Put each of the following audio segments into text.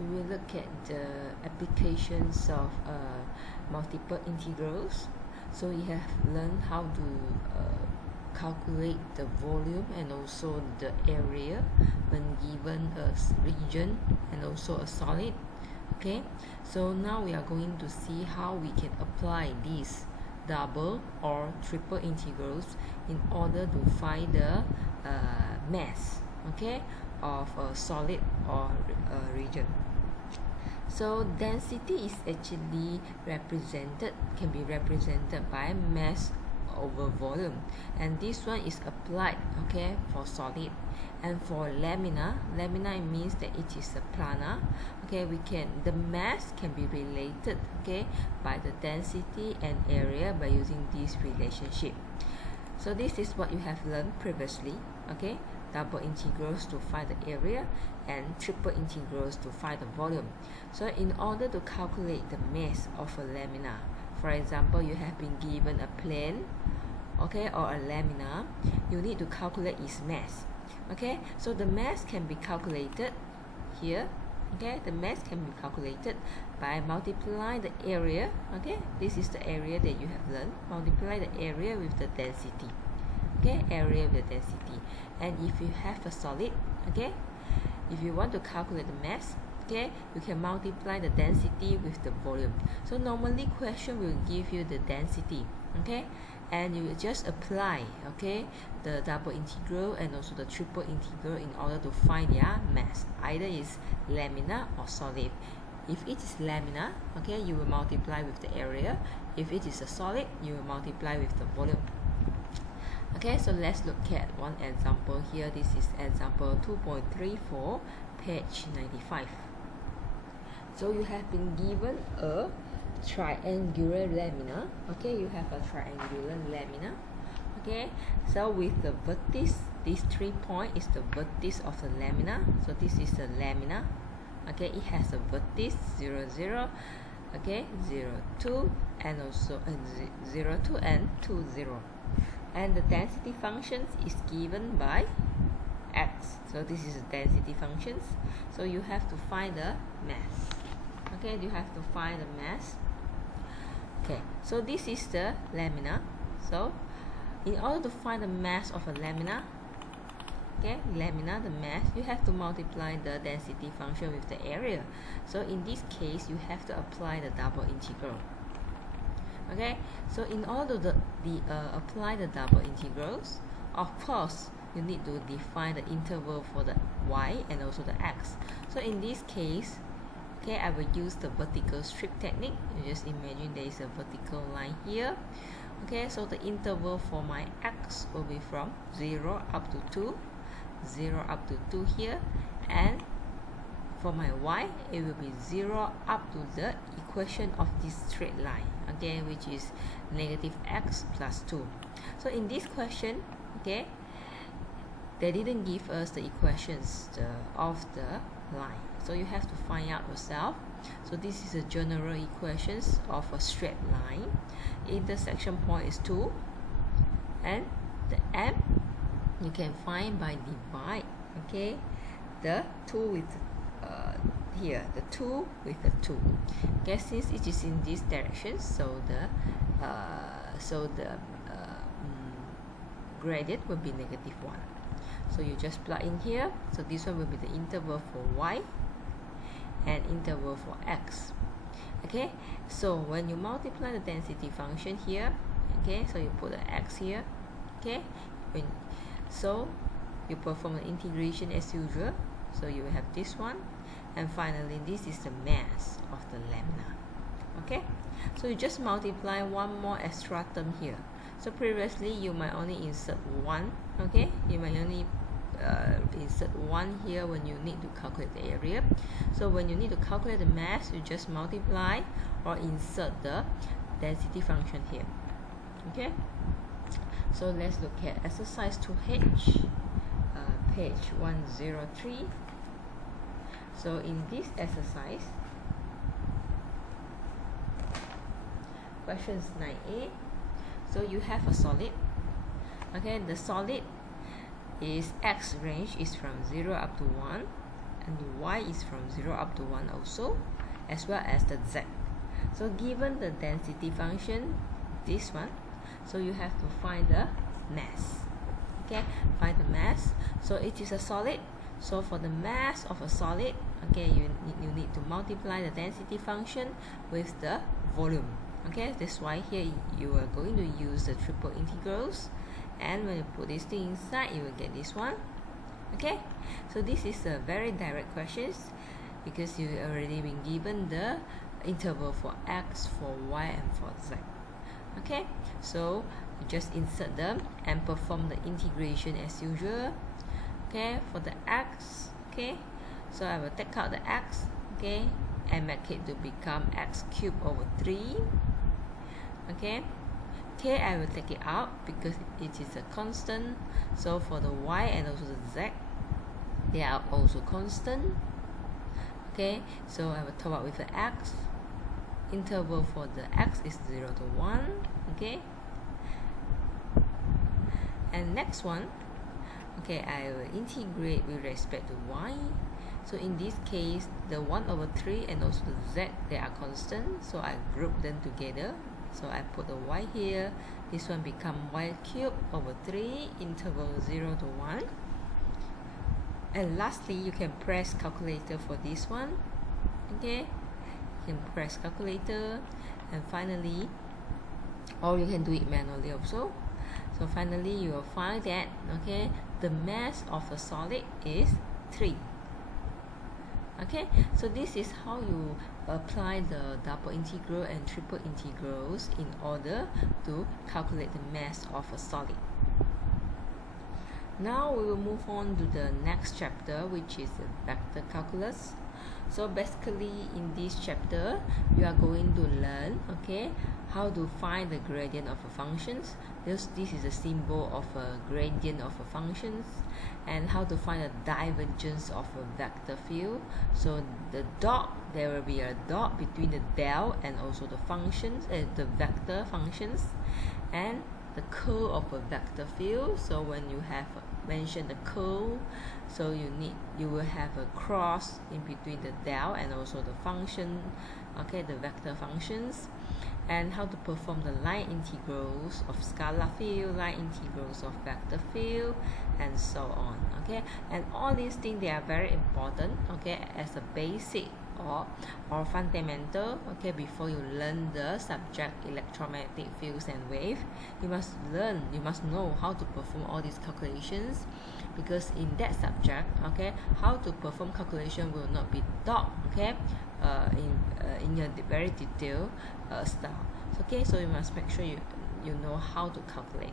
we will look at the applications of multiple integrals. So we have learned how to calculate the volume and also the area when given a region and also a solid. Okay, so now we are going to see how we can apply these double or triple integrals in order to find the mass, okay, of a solid or a region. So density is actually can be represented by mass over volume, and this one is applied, okay, for solid. And for lamina it means that it is a planar, okay, the mass can be related, okay, by the density and area by using this relationship. So this is what you have learned previously, okay, double integrals to find the area and triple integrals to find the volume. So in order to calculate the mass of a lamina, for example, you have been given a plane, okay, or a lamina, you need to calculate its mass. Okay, so the mass can be calculated here. Okay, the mass can be calculated by multiplying the area. Okay, this is the area that you have learned. Multiply the area with the density. Okay, area with the density. And if you have a solid, okay, if you want to calculate the mass, okay, you can multiply the density with the volume. So normally question will give you the density, okay, and you will just apply, okay, the double integral and also the triple integral in order to find their mass. Either is lamina or solid. If it is lamina, okay, you will multiply with the area. If it is a solid, you will multiply with the volume. Okay, so let's look at one example here. This is example 2.34, page 95. So you have been given a triangular lamina. Okay, you have a triangular lamina. Okay, so with the vertex, this 3 point is the vertex of the lamina. So this is the lamina. Okay, it has a vertex 0, 0, okay, 0, 2, and also 0, 2 and 2, 0. And the density functions is given by x. So this is the density functions. So you have to find the mass. Okay, you have to find the mass. Okay, so this is the lamina. So in order to find the mass of a lamina, okay, lamina, the mass, you have to multiply the density function with the area. So in this case, you have to apply the double integral. Okay, so in order to apply the double integrals, of course, you need to define the interval for the y and also the x. So in this case, okay, I will use the vertical strip technique. You just imagine there is a vertical line here. Okay, so the interval for my x will be from 0 up to 2, 0 up to 2 here, and for my y, it will be 0 up to the equation of this straight line, okay, which is negative x plus 2. So in this question, okay, they didn't give us the equations of the line. So you have to find out yourself. So this is a general equations of a straight line. Intersection point is 2, and the m you can find by divide, okay, the 2 with here, the 2 with the 2. Okay, since it is in this direction, so the gradient will be negative 1. So you just plug in here. So this one will be the interval for y and interval for x. Okay, so when you multiply the density function here, okay, so you put the x here, okay, so you perform the integration as usual. So you will have this one, and finally this is the mass of the lamina. Okay, so you just multiply one more extra term here. So previously you might only insert 1, okay, you might only insert 1 here when you need to calculate the area. So when you need to calculate the mass, you just multiply or insert the density function here. Okay, so let's look at exercise 2H, page 103. So in this exercise, questions 9a, so you have a solid. Okay, the solid is x range is from 0 up to 1, and the y is from 0 up to 1 also, as well as the z. So given the density function, this one, so you have to find the mass. Okay, find the mass. So it is a solid. So for the mass of a solid, okay, you need to multiply the density function with the volume. Okay, that's why here you are going to use the triple integrals, and when you put this thing inside, you will get this one. Okay, so this is a very direct questions because you already been given the interval for x, for y, and for z. Okay, so you just insert them and perform the integration as usual. Okay, for the x, okay, so I will take out the x, okay, and make it to become x cubed over 3. Okay, k I will take it out because it is a constant. So for the y and also the z, they are also constant. Okay, so I will top up with the x. Interval for the x is 0 to 1. Okay, and next one, okay, I will integrate with respect to y. So in this case, the 1 over 3 and also the z, they are constant, so I group them together. So I put the y here. This one become y cubed over 3, interval 0 to 1. And lastly, you can press calculator for this one. Okay, you can press calculator, and finally, or you can do it manually also. So finally, you will find that, okay, the mass of a solid is 3. Okay, so this is how you apply the double integral and triple integrals in order to calculate the mass of a solid. Now we will move on to the next chapter, which is vector calculus. So basically in this chapter, you are going to learn, okay, how to find the gradient of a functions. This is a symbol of a gradient of a functions, and how to find the divergence of a vector field. So the dot, there will be a dot between the del and also the functions, the vector functions, and the curl of a vector field. So when you have mentioned the curl, so you will have a cross in between the del and also the function, okay, the vector functions, and how to perform the line integrals of scalar field, line integrals of vector field, and so on. Okay, and all these things, they are very important, okay, as a basic or fundamental. Okay, before you learn the subject electromagnetic fields and wave, you must know how to perform all these calculations, because in that subject, okay, how to perform calculation will not be taught, okay, in a very detailed style. Okay, so you must make sure you know how to calculate.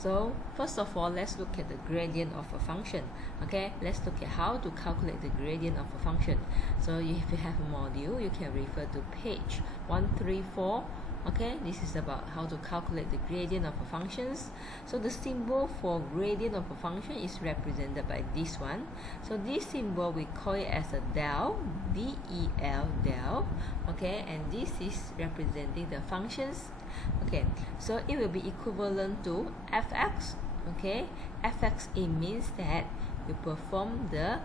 So first of all, let's look at the gradient of a function. Okay, let's look at how to calculate the gradient of a function. So if you have a module, you can refer to page 134. Okay, this is about how to calculate the gradient of a functions. So the symbol for gradient of a function is represented by this one. So this symbol, we call it as a del, D-E-L, del. Okay, and this is representing the functions. Okay, so it will be equivalent to fx. Okay, fx, it means that you perform the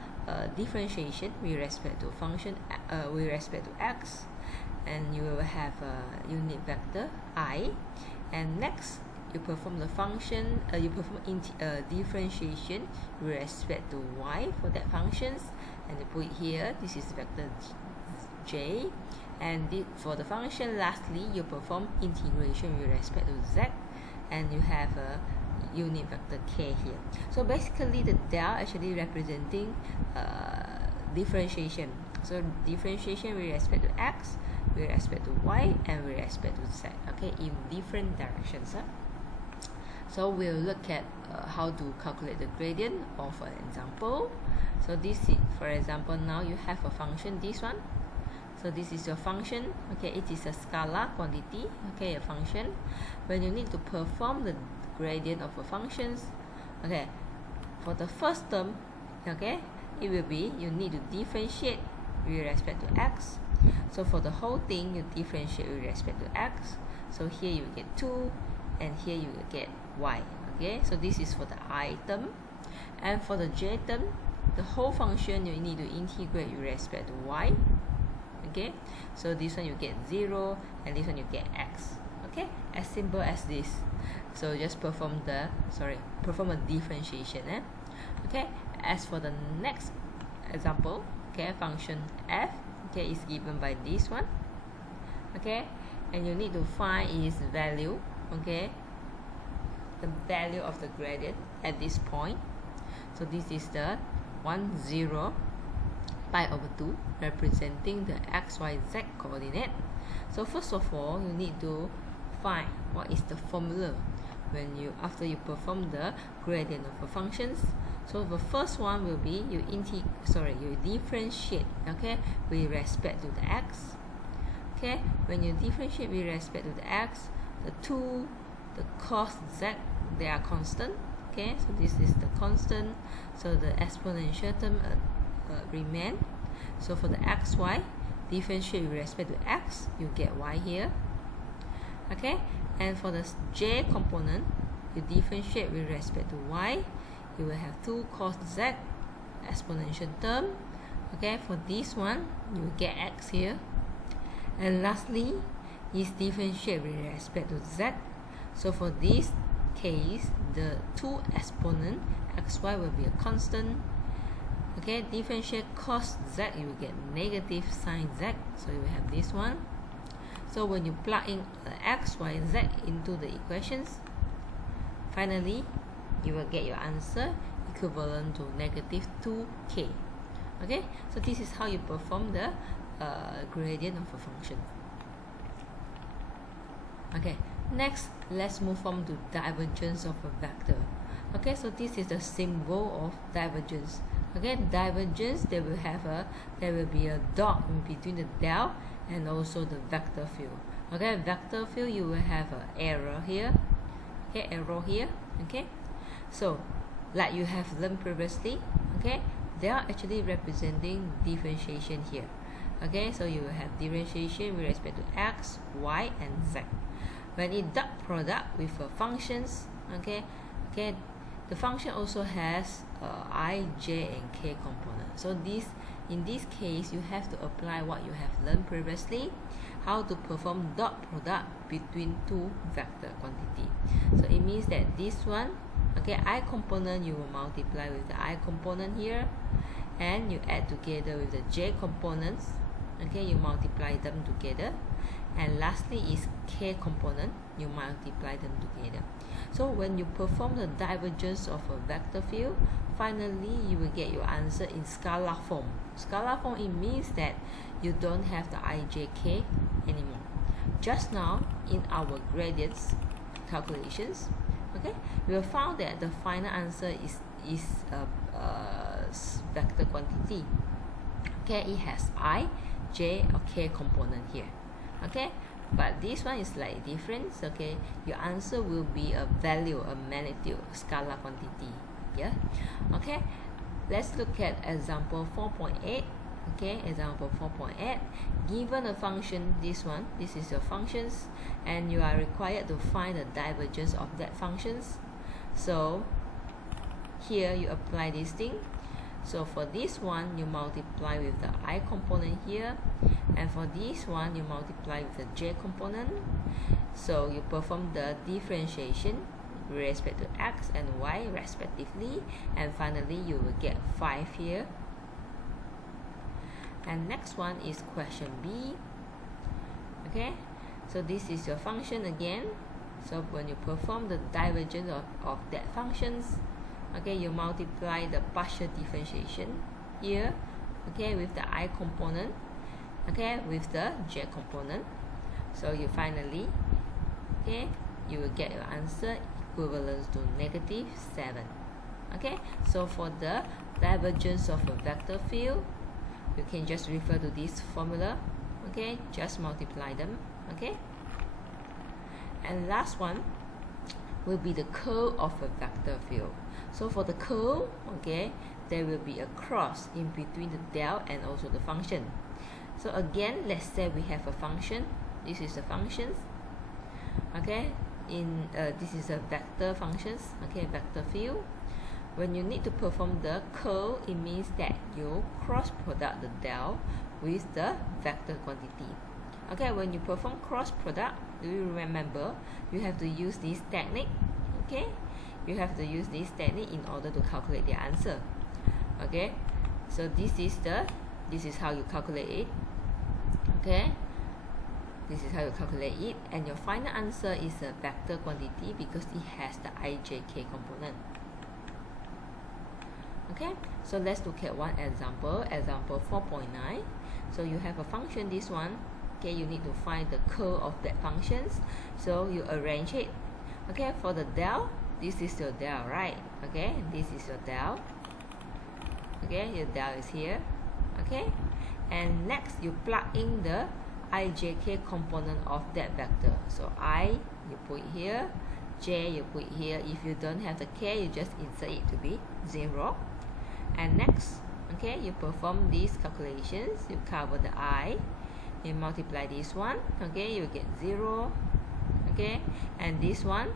differentiation with respect to function, with respect to x, and you will have a unit vector I, and next you perform the function, you perform differentiation with respect to y for that functions, and you put it here. This is vector j, and for the function, lastly you perform integration with respect to z, and you have a unit vector k here. So basically the del actually representing differentiation. So differentiation with respect to x, with respect to y, and with respect to z, okay, in different directions. So we'll look at how to calculate the gradient of an example. So this is, for example, now you have a function, this one. So this is your function, okay, it is a scalar quantity, okay, a function. When you need to perform the gradient of a functions, okay, for the first term, okay, it will be, you need to differentiate with respect to x. So for the whole thing, you differentiate with respect to x. So here you will get 2, and here you will get y. Okay, so this is for the I term. And for the j term, the whole function you need to integrate with respect to y. Okay, so this one you get 0 and this one you get x. Okay, as simple as this. So just perform a differentiation. Okay, as for the next example, okay, function f, okay, is given by this one. Okay, and you need to find its value. Okay, the value of the gradient at this point. So this is the 1, 0 pi over 2 representing the x, y, z coordinate. So first of all, you need to find what is the formula when after you perform the gradient of the functions. So the first one will be you differentiate, okay, with respect to the x. Okay, when you differentiate with respect to the x, the cos z, they are constant. Okay, so this is the constant, so the exponential term remain. So for the xy, differentiate with respect to x, you get y here. Okay, and for the j component, you differentiate with respect to y, you will have 2 cos z exponential term. Okay, for this one, you will get x here. And lastly is differentiate with respect to z. So for this case, the 2 exponent xy will be a constant. Okay, differentiate cos z, you will get negative sine z, so you will have this one. So when you plug in x, y, z into the equations, finally you will get your answer equivalent to negative 2k. Okay, so this is how you perform the gradient of a function. Okay, next let's move on to divergence of a vector. Okay, so this is the symbol of divergence. Okay, divergence, there will be a dot in between the del and also the vector field. Okay, vector field, you will have an arrow here. Okay, arrow here. Okay, so like you have learned previously, okay, they are actually representing differentiation here. Okay, so you will have differentiation with respect to x, y, and z. When it dot product with functions, okay, the function also has I, j, and k component. So in this case, you have to apply what you have learned previously, how to perform dot product between two vector quantity. So it means that this one, okay, I component, you will multiply with the I component here, and you add together with the j components. Okay, you multiply them together, and lastly is k component, you multiply them together. So when you perform the divergence of a vector field, finally you will get your answer in scalar form. Scalar form, it means that you don't have the ijk anymore. Just now in our gradients calculations, okay, we have found that the final answer is a vector quantity. Okay, it has I, j, or k component here. Okay, but this one is slightly different. Okay, your answer will be a value, a magnitude, scalar quantity. Yeah. Okay, let's look at example 4.8. Okay, example 4.8. Given a function, this is your functions, and you are required to find the divergence of that functions. So here you apply this thing. So for this one, you multiply with the I component here, and for this one, you multiply with the j component. So you perform the differentiation with respect to x and y respectively, and finally you will get 5 here. And next one is question B. Okay, so this is your function again. So when you perform the divergence of that functions, okay, you multiply the partial differentiation here, okay, with the I component, okay, with the j component. So you finally, okay, you will get your answer equivalent to negative 7. Okay, so for the divergence of a vector field, you can just refer to this formula. Okay, just multiply them. Okay, and last one will be the curl of a vector field. So for the curl, okay, there will be a cross in between the del and also the function. So again, let's say we have a function. This is the functions. Okay, this is a vector functions. Okay, vector field. when you need to perform the curl, it means that you cross product the del with the vector quantity. Okay, when you perform cross product, do you remember you have to use this technique? Okay, you have to use this technique in order to calculate the answer. Okay, so this is how you calculate it. Okay, this is how you calculate it, and your final answer is a vector quantity because it has the ijk component. Okay, so let's look at one example. Example 4.9. So you have a function, this one. Okay, you need to find the curl of that functions. So you arrange it. Okay, for the del, this is your del, right? Okay, this is your del. Okay, your del is here. Okay, and next you plug in the ijk component of that vector. So I, you put here, j, you put here. If you don't have the k, you just insert it to be 0. And next, okay, you perform these calculations. You cover the I, you multiply this one, okay, you get 0. Okay, and this one,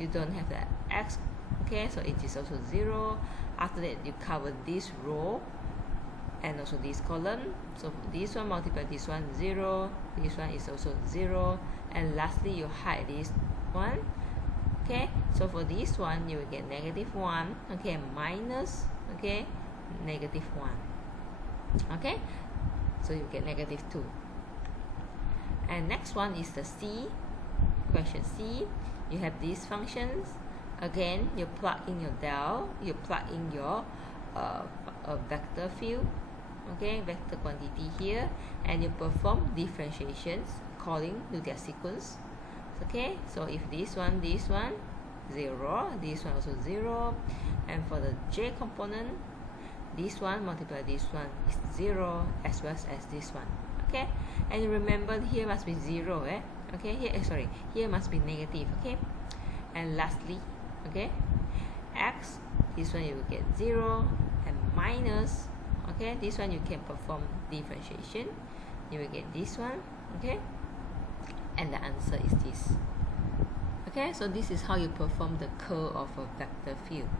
you don't have the x, okay, so it is also 0. After that, you cover this row and also this column. So this one multiply this one, 0. This one is also 0. And lastly, you hide this one. Okay, so for this one, you will get -1. Okay, minus, okay, -1. Okay, so you get -2. And next one is the C. Question C. You have these functions. Again, you plug in your del. You plug in your vector field. Okay, vector quantity here, and you perform differentiations according to their sequence. Okay, so if this one 0, this one also 0, and for the j component, this one multiply this one is 0 as well as this one. Okay, and remember here must be 0, okay, here must be negative. Okay, and lastly, okay, x, this one you will get 0, and minus, okay, this one you can perform differentiation, you will get this one. Okay, and the answer is this. Okay, so this is how you perform the curl of a vector field.